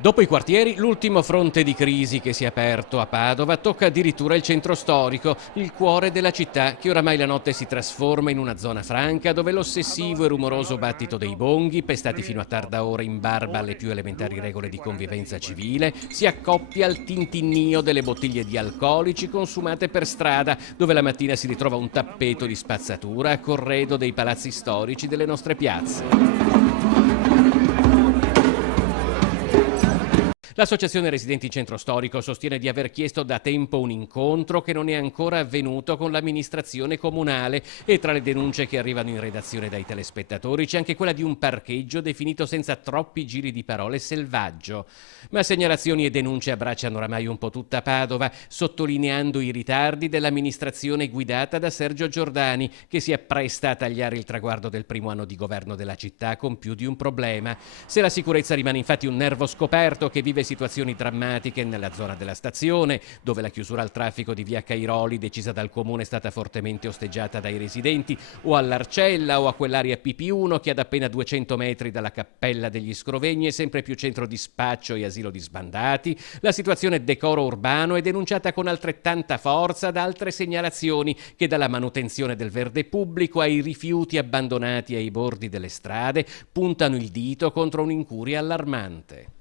Dopo i quartieri, l'ultimo fronte di crisi che si è aperto a Padova tocca addirittura il centro storico, il cuore della città, che oramai la notte si trasforma in una zona franca dove l'ossessivo e rumoroso battito dei bonghi, pestati fino a tarda ora in barba alle più elementari regole di convivenza civile, si accoppia al tintinnio delle bottiglie di alcolici consumate per strada, dove la mattina si ritrova un tappeto di spazzatura a corredo dei palazzi storici delle nostre piazze. L'associazione Residenti in Centro Storico sostiene di aver chiesto da tempo un incontro che non è ancora avvenuto con l'amministrazione comunale e tra le denunce che arrivano in redazione dai telespettatori c'è anche quella di un parcheggio definito senza troppi giri di parole selvaggio. Ma segnalazioni e denunce abbracciano oramai un po' tutta Padova, sottolineando i ritardi dell'amministrazione guidata da Sergio Giordani, che si appresta a tagliare il traguardo del primo anno di governo della città con più di un problema. Se la sicurezza rimane infatti un nervo scoperto che vive situazioni drammatiche nella zona della stazione, dove la chiusura al traffico di via Cairoli decisa dal comune è stata fortemente osteggiata dai residenti, o all'Arcella o a quell'area PP1 che ad appena 200 metri dalla Cappella degli Scrovegni è sempre più centro di spaccio e asilo di sbandati, la situazione decoro urbano è denunciata con altrettanta forza da altre segnalazioni che dalla manutenzione del verde pubblico ai rifiuti abbandonati ai bordi delle strade puntano il dito contro un'incuria allarmante.